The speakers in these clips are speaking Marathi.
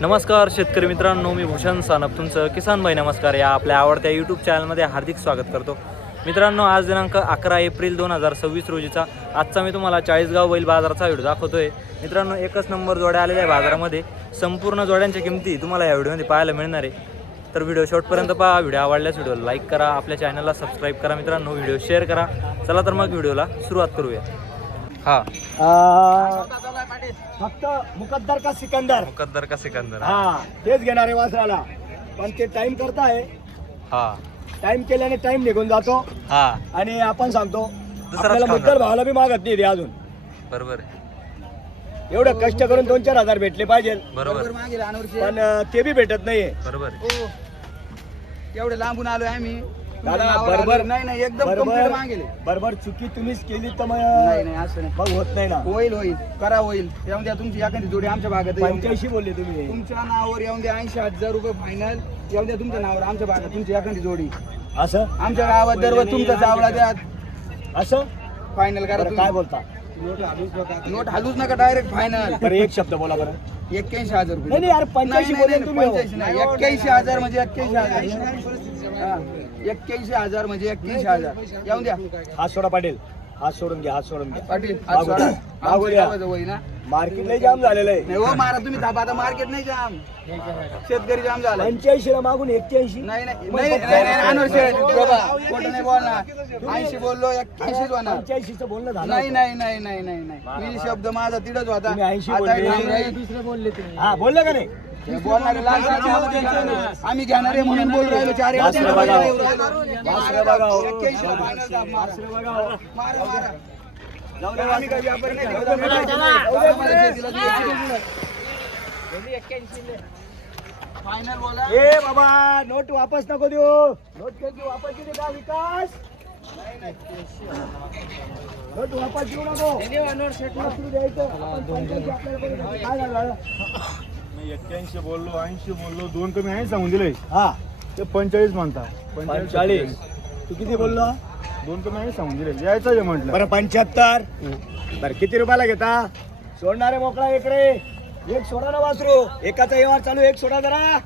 नमस्कार शेतकरी मित्रांनो, मी भूषण सानप तुमचं किसान भाई नमस्कार या आपल्या आवडत्या यूट्यूब चॅनलमध्ये हार्दिक स्वागत करतो. मित्रांनो, आज दिनांक 11 एप्रिल 2026 रोजीचा आजचा मी तुम्हाला चाळीसगाव बैल बाजाराचा व्हिडिओ दाखवतोय. मित्रांनो, एकच नंबर जोड्या आलेल्या आहे बाजारामध्ये. संपूर्ण जोड्यांच्या किमती तुम्हाला या व्हिडिओमध्ये पाहायला मिळणार आहे. तर व्हिडिओ शेवटपर्यंत पहा. व्हिडिओ आवडल्यास व्हिडिओला लाईक करा, आपल्या चॅनलला सबस्क्राईब करा. मित्रांनो, व्हिडिओ शेअर करा. चला तर मग व्हिडिओला सुरुवात करूया. फक्त मुकद्दर का सिकंदर तेच घेणार आहे वासराला, पण ते टाइम करताय. टाइम केल्याने टाइम निघून जातो आणि आपण सांगतो आपल्याला मुद्दल भावाला बी मागत नाही अजून. बरोबर, एवढं कष्ट करून 2-4 हजार भेटले पाहिजे, बरोबर, पण ते बी भेटत नाहीये. बरोबर. एवढे लांबून आलोय आम्ही. दादा बरोबर नाही एकदम कंप्लीट मागेले. बरोबर चुकी तुम्हीच केली तर मग नाही असं नाही. मग होत नाही ना. होईल करा होईल. येऊन द्या तुमची एखादी जोडी आमच्या भागात. 85 बोलले तुम्ही. तुमच्या नावावर येऊन द्या 80,000 रुपये फायनल. येऊन द्या तुमच्या नावावर आमच्या भागात तुमची एखादी जोडी. असं आमच्या गावात दररोज तुमचा चावला द्या. असं फायनल करा. काय बोलता? नोट हलूच नका, डायरेक्ट फायनल. बरं एक शब्द बोला बरं. 81,000 रुपये. नाही यार 85 बोलले तुम्ही. 81,000 म्हणजे 81,000. 81,000 म्हणजे 81,000. येऊन द्या. हात सोडा पाटील, हात सोडून घ्या, हात सोडून घ्या. पाटील मागू द्या. मागू द्या. होई ना. मार्केट लय जाम झालेलं आहे. नाही हो, मारा तुम्ही थापा. आता मार्केट नाही जाम, शेतकरी जाम झाला. 85 ला मागून 81. नाही अनवर शेठ बाबा, खोटं नाही बोलणार. 80 बोललो, 81 होणार. 85 चं बोलणं झालं. नाही. मी शब्द माझा तिथंच होता. तुम्ही 80 आता बोलले. नाही, नाही. हा बोललं का नाही? बोलणारे लहान आम्ही घेणारे म्हणून बोल राहिलो. 4 वासरं बघा. वासरं बघा. 81 ला final दाब. वासरं बघा. मारा. जाऊ द्या, आम्ही काय व्यापारी नाही. जाऊ द्या. फायनल बोला. ए बाबा, नोट वापस नको देऊ. नोट कधी वापस दिली का विकास? नोट वापस देऊ नको. वासरू द्यायचं. आपण 85 आपल्याला कोणी काय झालं? मी 81 बोललो, 80 बोललो, 2 कमी आहे सांगून दिले. हा ते 45 म्हणता. 45. तू किती बोललो? 2 कमी आहे सांगून दिले. यायचं आहे म्हटलं. बरं 75. बरं किती रुपयाला घेता? सोडणारे मोकळा इकडे. एक सोडा ना वासरू. एकाचा व्यवहार चालू, एक सोडा जरा.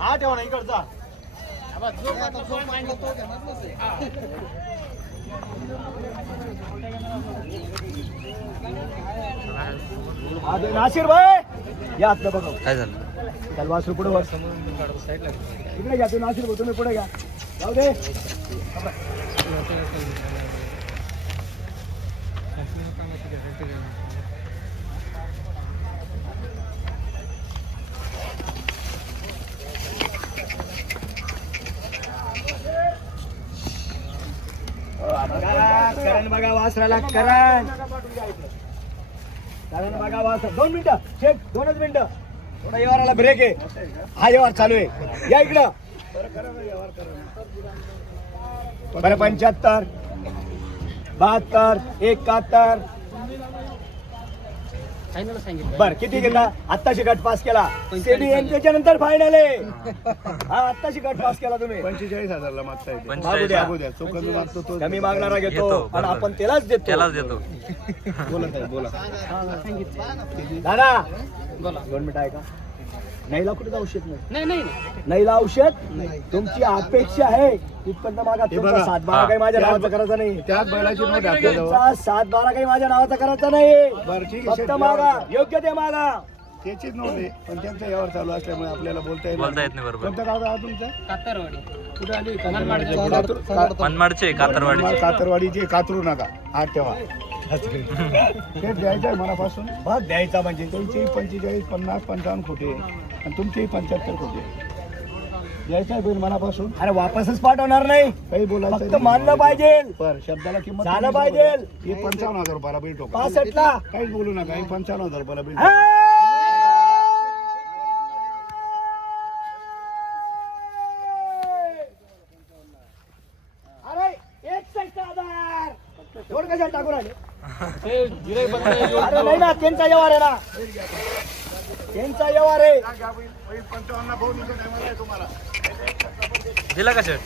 हा ठेवा ना इकडचा. नाशिर भाई या आतलं बघा. काय झालं? चल वासरू पुढे वर. इकडे घ्या. तू नाशिर भाऊ तुम्ही पुढे घ्या. जाऊ दे. करण बघा वासराला. करण बघा वासर. 2 मिनिटं चेक. 2च मिनिटं. थोडा व्यवहाराला ब्रेक आहे. हा व्यवहार चालू आहे. या इकडं. बरं 75, 72, 71. बर किती घेतला? आत्ताशी गट पास केला. सेमी एनकेच्या नंतर फायनल आहे. हा आत्ताशी गट पास केला तुम्ही. 45,000 ला मागताय. मागू द्या. मागू द्या. तो कमी मागतो तो. कमी मागणारा घेतो घेतो, आणि बरोबर. आपण त्यालाच देतो. बोला ताई, बोला. दादा 2 मिनिटं आहे का? नाहीला कुठे औषध नाही. नाहीला औषध तुमची अपेक्षा आहे तिथपर्यंत मागा. तुमचा 7-12 काही माझ्या नावाचा करायचा नाही. त्याच बैलाची नोट आहे आपल्याजवळ. तुमचा 7-12 काही माझ्या नावाचा करायचा नाही. बरं ठीक आहे. फक्त मागा, योग्य ते मागा. त्याचीच नोट आहे, पण त्यांचा व्यवहार चालू असल्यामुळे आपल्याला बोलता येईल. बोलता येत नाही. बरोबर. कोणतं गाव आहे तुमचं? कुठे आली? मनमाडचे कातरवाडीचे. कातरवाडीचे. कातरू नका. हात ठेवा. ते द्यायचं आहे मनापासून. भाग द्यायचा म्हणजे त्यांची 45, 50, 55 खोटे आणि तुमची 75 खोटे. द्यायचं आहे बैल मनापासून. अरे वापसच पाठवणार नाही. काही बोलायचं फक्त नाही. मानलं पाहिजे. पर शब्दाला किंमत झालं पाहिजे. हे 55,000 रुपयाला बैल ठोका. 65 ला. काहीच बोलू नका. हे 55,000 रुपयाला बैल हे! ठोका. अरे 61,000. एवढं कशाला टाकून आले? अरे नाही ना, त्यांचा व्यवहार आहे ना. त्यांचा व्यवहार आहे. 55 भाऊ तुमच्या टायमाला आहे तुम्हाला. दिला का शर्ट?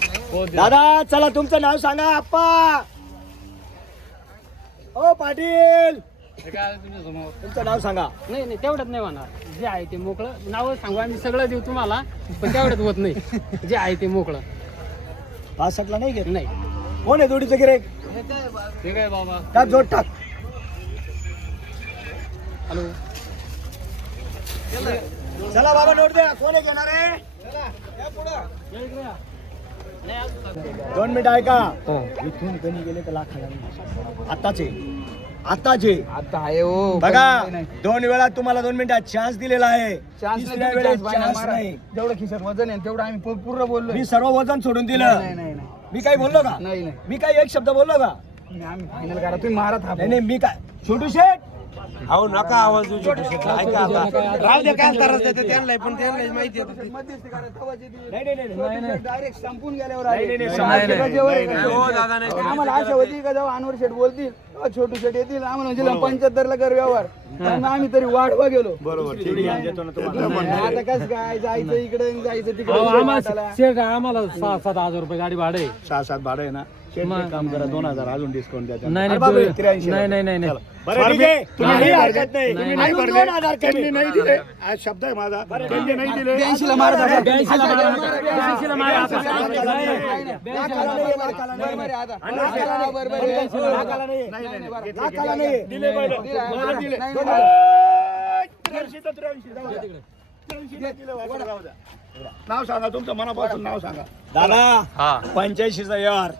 दादा चला तुमचं नाव सांगा. आप्पा. ओ पाटील तुमचं नाव सांगा. नाही नाही तेवढ्यात नाही होणार. जे आहे ते मोकळं नाव सांगू आम्ही सगळं देऊ तुम्हाला, पण तेवढ्यात होत नाही. जे आहे ते मोकळं. 65 ला नाही घेत. नाही कोण आहे जोडीचं गिरेक? ते काय बाबा. टाक जोड टाक. हॅलो चला बाबा नोट द्या. कोण आहे घेणार आहे? 2 मिनिट ऐका. इथून कधी गेले तर लाखाला आताचे आता आहे हो. बघा 2 वेळा तुम्हाला 2 मिनिटात चान्स दिलेला आहे. चान्स तिसऱ्या वेळेस chance नाही. जेवढं खिशात वजन आहे तेवढं आम्ही पूर्ण बोललो. मी सर्व वजन सोडून दिलं. नाही मी काही बोललो का? नाही मी काही एक शब्द बोललो का? आम्ही फायनल करा. तुम्ही मारा थाप. नाही मी काय छोटू शेठ अहो नका आवाज देऊ छोटू शेटला. ऐका आता राहू दे काय त्रास देते त्यांना पण त्यांना माहिती आहे. नाही. डायरेक्ट संपून गेल्यावर नाही, आले. नाही, समाज नाही, शेटाचे वर नाही, आहे. हो दादा नाही. आम्हाला आशा होती का जेव्हा अनवर शेठ बोलतील तेव्हा छोटू शेठ येतील आम्हाला म्हणजे 75 ला कर व्यवहार. पण आम्ही तरी वाढवा गेलो. बरोबर ठीक तेवढी आहे. ज्ञान देतो ना तुम्हाला. आता कसं काय जायचं इकडे जायचं तिकडे. आम्हाला 6-7 रुपये गाडी भाडे. 6-7 भाडं आहे ना. शेट एक काम करा 2000 अजून डिस्काउंट द्या. अरे बापरे. 83 नाही बरं ठीक आहे. तुम्ही नाही हरकत नाही. तुम्ही नाही अजून भरले. 2000 कमी. त्यांनी नाही दिले. आज शब्द आहे माझा. त्यांनी नाही दिले. 82 ला मारा दादा. 82 ला मारा. 82 ला मारा. लाखाला नाही. दिले पहिले. मला दिले. नाही, 83 तर 83 जाऊ द्या. 83 दिले वापस राहू द्या. नाव सांगा तुमचं मनापासून नाव सांगा. दादा 85चा यार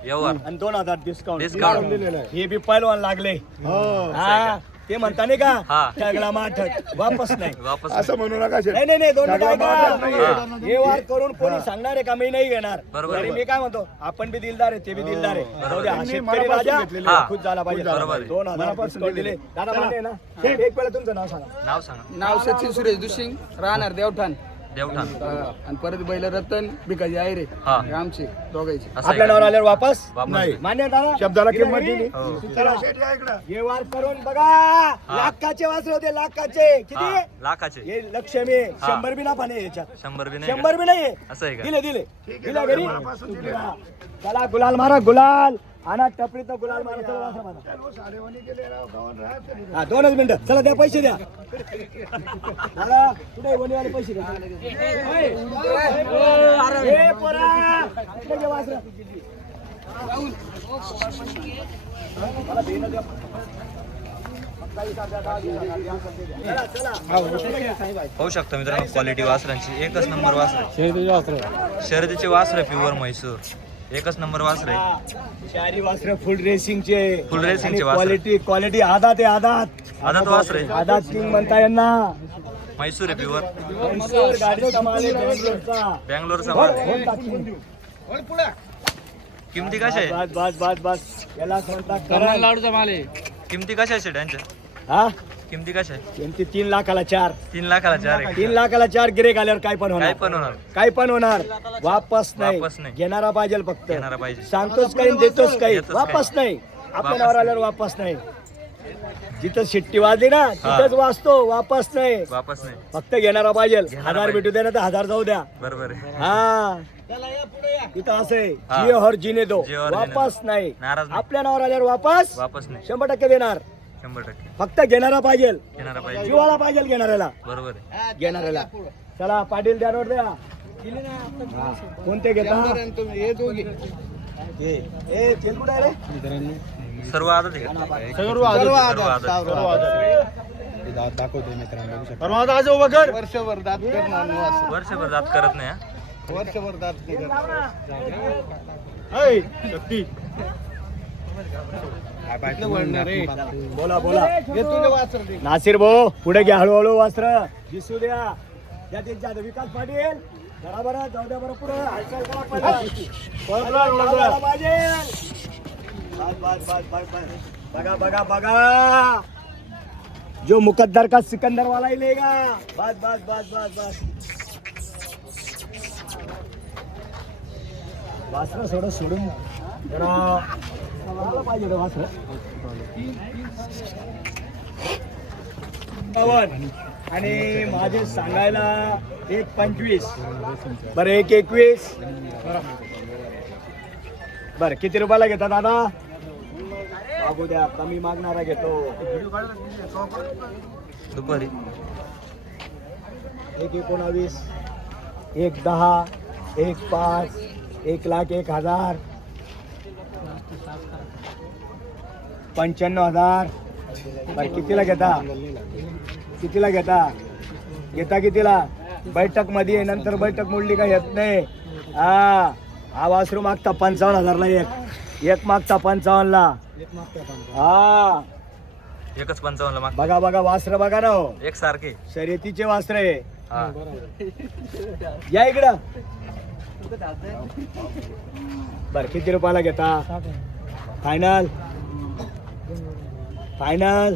आणि 2000 डिस्काउंट दिलेलं आहे. हे बी पहिलवान लागले. हो हा ते म्हणता नाही का ठगला माठक वापस नाही. असं म्हणू नका शेट. नाही 2 मिनिट ठगला माठक ऐका. नाहीये. हे वार करून कोणी सांगणार आहे का मी नाही घेणार. तरी मी काय म्हणतो आपण बी दिलदार आहे ते बी दिलदार आहे. जाऊ द्या, त्यांनी शेतकरी मनापासून राजा घेतलेले. खुश झाला पाहिजे. 2000 मनापासून discount दिले. दादा मान्य आहे ना? एक वेळा तुमचं नाव सांगा. नाव सचिन सुरेश दुसिंग राहणार देवठाण. आणि परत बैल रतन भिकाजी आहे रे हे आमचे दोघांचे. आपल्या नावावर आल्यावर वापस नाही. मान्य आहे दादा? शब्दाला किंमत दिली दिली. घरी? चला शेट या इकडं. हे वार करून बघा. लाखाचे वासरे होते लाखाचे. किती लाखाचे हे लक्ष्मी 100 बी नाफा नाही याच्यात. 100 बी नाही 100 बी नाही. असं आहे का? दिले दिला घरी. मनापासून दिले. चला गुलाल मारा गुलाल. आणा टपरीत गुलाल मारा. चला वासरा मारा. चलो, साडेवाणी केले राव, गावात राहत. हा 2च मिनिटं. चला द्या पैसे द्या. चला कुठे वणीवाले पैसे द्या. ए, पोरा. इकडे घे वासरं. मला देणं द्या. चला, चला. पाहू शकता मित्रांनो क्वालिटी वासरांची एकच नंबर वासर. शर्यतीचे वासर प्युअर म्हैसूर एकच नंबर वासर आहे. चारी वासरं फुल रेसिंगचे. Full racing चे वासरं. क्वालिटी आदात आहे आदात. आदात वासर आहे. आदात किंग म्हणता यांना. म्हैसूर आहे प्युअर म्हैसूर गाडीचा माल आहे बेंगलोरचा. बँगलोरचा बोल, माल. बोल टाकून. किमती कशा आहे? बस याला म्हणतात करण. लाडूचा माल आहे. किमती कशा आहे त्यांच्या? हा किमती कशा आहे? त्यांची 3 लाखाला 4. 3 लाखाला 4 आहे. 3 लाखाला 4 गिरेक आल्यावर काय पण काय होणार. पण होणार. काय पण होणार. वापस वापस नाही. नाही. घेणारा पाहिजे फक्त. घेणारा पाहिजे. सांगतोच काही देतोच काही. देतोच वापस काही. नाही. आपल्या नावावर आल्यावर वापस नाही. जिथं शिट्टी वाजली ना तिथंच वाचतो. वापस नाही. वापस नाही. फक्त घेणारा पाहिजे. घेणारा 1000 भेटू दे ना तर 1000 जाऊ द्या. बरोबर आहे. हा इथं असं आहे. हा. जिओ हर जीने दो. जिओ हर जीने वापस नाही. नाराज नाही. आपल्या नावावर आल्यावर वापस वापस नाही. 100% देणार. 100% फक्त घेणारा पाहिजे. घेणारा पाहिजे. जीवाला पाहिजे घेणाऱ्याला. बरोबर आहे. घेणाऱ्याला. चला पाटील द्या नोट द्या. हा. कोणते घेता? हे दोघे ए तेल कुठं आहे रे? सर्व आदत आहे का? सर्व वर्षभर दात करणार नाही असं. वर्षभर जात करत नाही हा? वर्षभर दात नाही करणार. बोला बोला. हे तुला वाचर दे. नासिर भाऊ पुढे घ्या हळूहळू वास्त्र दिसू द्या. त्या त्यांच्या विकास पाटील जरा बरं जाऊ द्या बरं पुढे हालचाल करा पाहिजे. बघा बघा बघा जो मुकद्दर का सिकंदर वाला ही लेगा. बस बस बस बस बस. वास्त्र सोडून जरा पाहिजे रे वास्त्र. 52 आणि माझे सांगायला 1.25 बरं 1.21 बरं किती रुपयाला घेता दादा? मागू द्या, कमी मागणारा घेतो. दुपारी 1,19, 1,10, 1,5, 1,01,000, 95,000. बरं कितीला घेता? कितीला घेता? घेता कितीला? बैठक मध्ये नंतर बैठक मोडली का येत नाही. हा वासरू मागता 55,000 ला एक मागता 55 ला. हा एकच 55 ला माग. बघा वासर बघा ना हो. एक सारखे शर्यतीचे वासर आहे. हा या इकडं. बर किती रुपयाला घेता? Final final.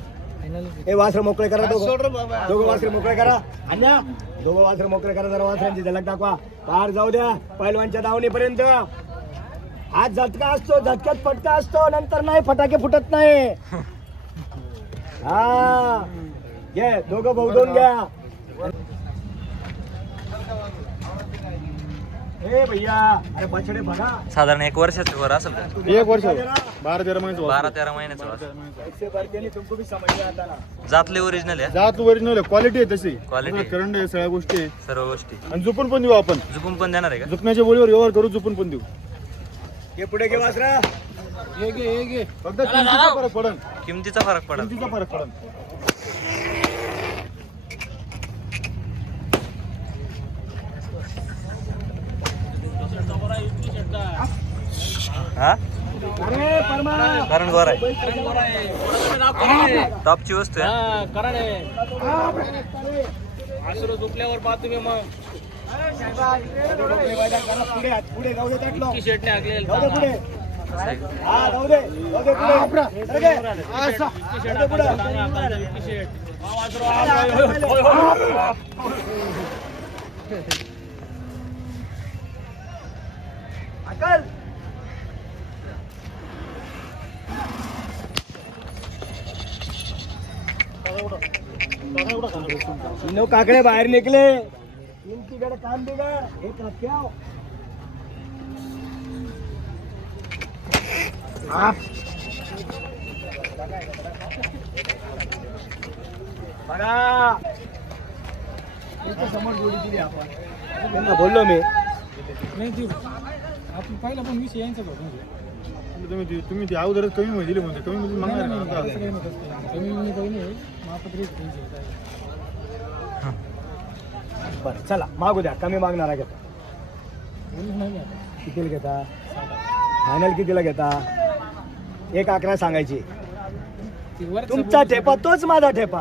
हे वासर मोकळे करा. दोघं वासर मोकळे करा. अन्या दोघं वासर मोकळे करा. जरा वासरांची झलक दाखवा. पार जाऊ द्या पैलवानच्या दावणीपर्यंत. आज झटका असतो, झटक्यात फटका असतो, नंतर नाही फटाके फुटत नाही. हा घे दोघं भाऊ दोन घ्या. ए भैया अरे बछडे बघा. साधारण 1 वर्षाचं वर असेल का? 1 वर्ष 12-13 महिने 12-13 महिन्याचं वासर. इससे बढ़ के तुमको भी समझ में आता ना. जातले ओरिजिनल आहे. जात ओरिजिनल क्वालिटी आहे तशी. Quality. करंट आहे, सगळ्या गोष्टी आहे. सर्व गोष्टी आणि झुपून पण देऊ आपण. झुकून पण देणार आहे का? झुकण्याच्या बोलीवर व्यवहार करू, झुपून पण देऊ. हे पुढे घे वासरा. फक्त किमतीचा फरक पडन. किमतीचा फरक पडेल. किमतीचा फरक पडन. हा अरे परमा कारण गोर आहे. टॉपची वस्तू आहे. झोपल्यावर पाहतो तुम्ही मग पुढे जाऊ दे त्यातलं. शर्ट लागले जाऊ दे पुढे. हा जाऊ दे पुढे. अरे घे. जाऊ दे पुढे. अकल तीनों काकडे बाहेर निघले. तिकडे काम बिघड. एक रस्त्याव बघा. इथं समोर जोडी दिली आपण. त्यांना बोललो मी. नाही देऊ आपण पाहिलं पण विषय यांचा तुम्ही ती अगोदरच कमी मध्ये दिली म्हणते. कमी मध्ये मागणार का? बरं चला मागू द्या. कमी मागणारा घेता. कितीला घेता? फायनल कितीला घेता? 1,11 सांगायची. तुमचा ठेपा तोच माझा ठेपा.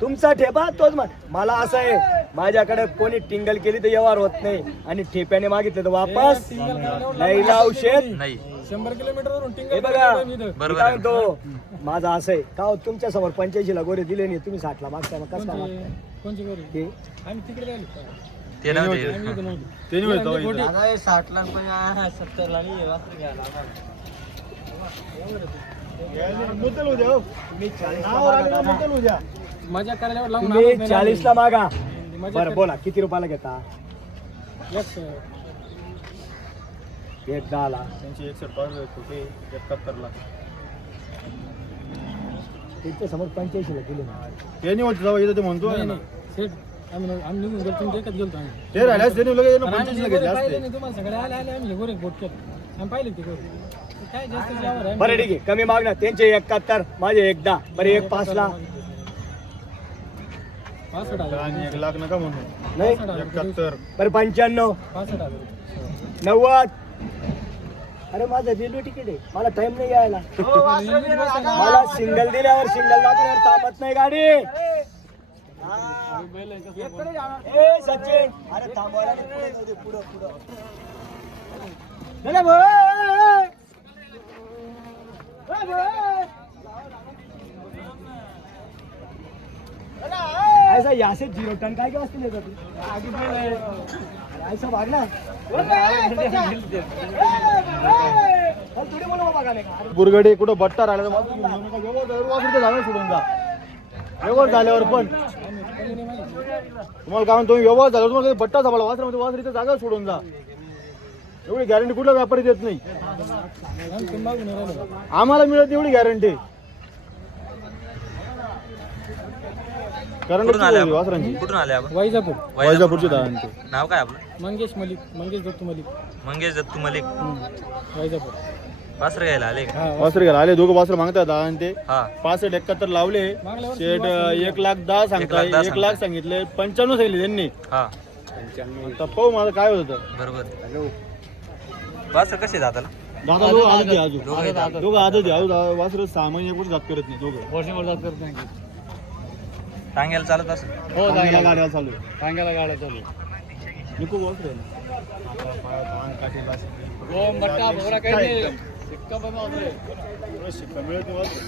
तुमचा ठेपा तोच मला असं आहे. माझ्याकडे कोणी टिंगल केली तर व्यवहार होत नाही आणि ठेप्याने मागितले तर वापस नाही लावशेत. नाही 100 किलोमीटरवरून हे बघा बरोबर काय आहे. म्हणतो माझं असं आहे का हो, तुमच्या समोर 85 ला गोरे दिले नाही, तुम्ही 60 ला मागताय. मग कसं काय मागताय? कोणची गोरी ते आम्ही तिकडे राहिलो ते नव्हते. ते नाही होत तेव्हा इथं. 60 ला 70 ला नाही मुद्दल होऊ द्या हो. तुम्ही 40 ला नाव मागा आलेलं दादा. मुद्दल होऊ द्या. मजा करायला लावून तुम्ही 40 ला मागा. बरं बोला किती रुपयाला घेता? 1,10 ला. त्यांची 61 पावलं होते 71 ला. त्यांच्या समोर 85 ला दिले. ते नाही होत जेव्हा इथं ते म्हणतो ना. आम्ही निघून गेलो तुम्ही एकच गेलो आम्ही ते राहिल्यास ते नाही लगेच आणि आम्ही 25 ला गोरे घेतले पाहिले असते. नाही तुम्हाला सगळे आले आम्ही गोरे बोट केलं आम्ही पाहिले ते गोरे काय जास्त यावर आहे बरं ठीक आहे कमी मागणार. त्यांचे 71 माझे 1,10. बरं 1,5 ला 65,000 आणि 1 लाख नका म्हणू. नाही. 71. बरं 95 65,000 90. अरे माझं रेल्वे तिकीट आहे. मला टाइम नाही यायला. मला सिंगल दिल्यावर सिंगल दाखवल्यावर थांबत नाही गाडी. ए सचिन अरे थांबवायला नाही. पुढे जाऊ दे. पुढं नाही भाई. ऐसा यहाँ से 0 टन काय वाजता लेता तू? ऐसा भागना थोडी बोला बाबा का बुरगडे कुठं बट्टा राहिला तर मला घेऊन नका. व्यवहार झाल्यावर सोडून जा. व्यवहार झाल्यावर पण तुम्हाला काय म्हणतो व्यवहार झाल्यावर तुम्हाला बट्टा झाला वासरामध्ये वासरीच्या जागा सोडून जा. एवढी गॅरंटी कुठला व्यापारी देत नाही. आम्हाला मिळत एवढी गॅरंटी. कारण कुठून आले आपण? वैजापूर वैजापूरची दाण ते. नाव काय आपलं? मंगेश दत्तू मलिक मंगेश दत्तू मलिक. वैजापूर. वासर घ्यायला आले का? वासरे घ्यायला आले, दोघं वासरे मागतात दाण ते. हा 65-71 लावले. शेट 1,10,000 सांगताय. 1,00,000 सांगितले, 95 सांगितले त्यांनी. हा आता पाहू माझं काय होतं. बरोबर. वासर कसे जाताला? दादा दोघं आदत आहे अजून. दोघं आदत आहे. वासरे 6 महिने वर्ष जात करत नाही दोघं. वर्षभर जात करत नाही. टांग्याला चालत असेल. हो चांगल्या गाड्या चालू आहे. टांग्याला गाड्या चालू आहे. मी खूप वासरे आहे ना. हो मट्टा भोवरा काही नाही. सिक्का बनवतोय. शिक्का मिळत नाही वासरे.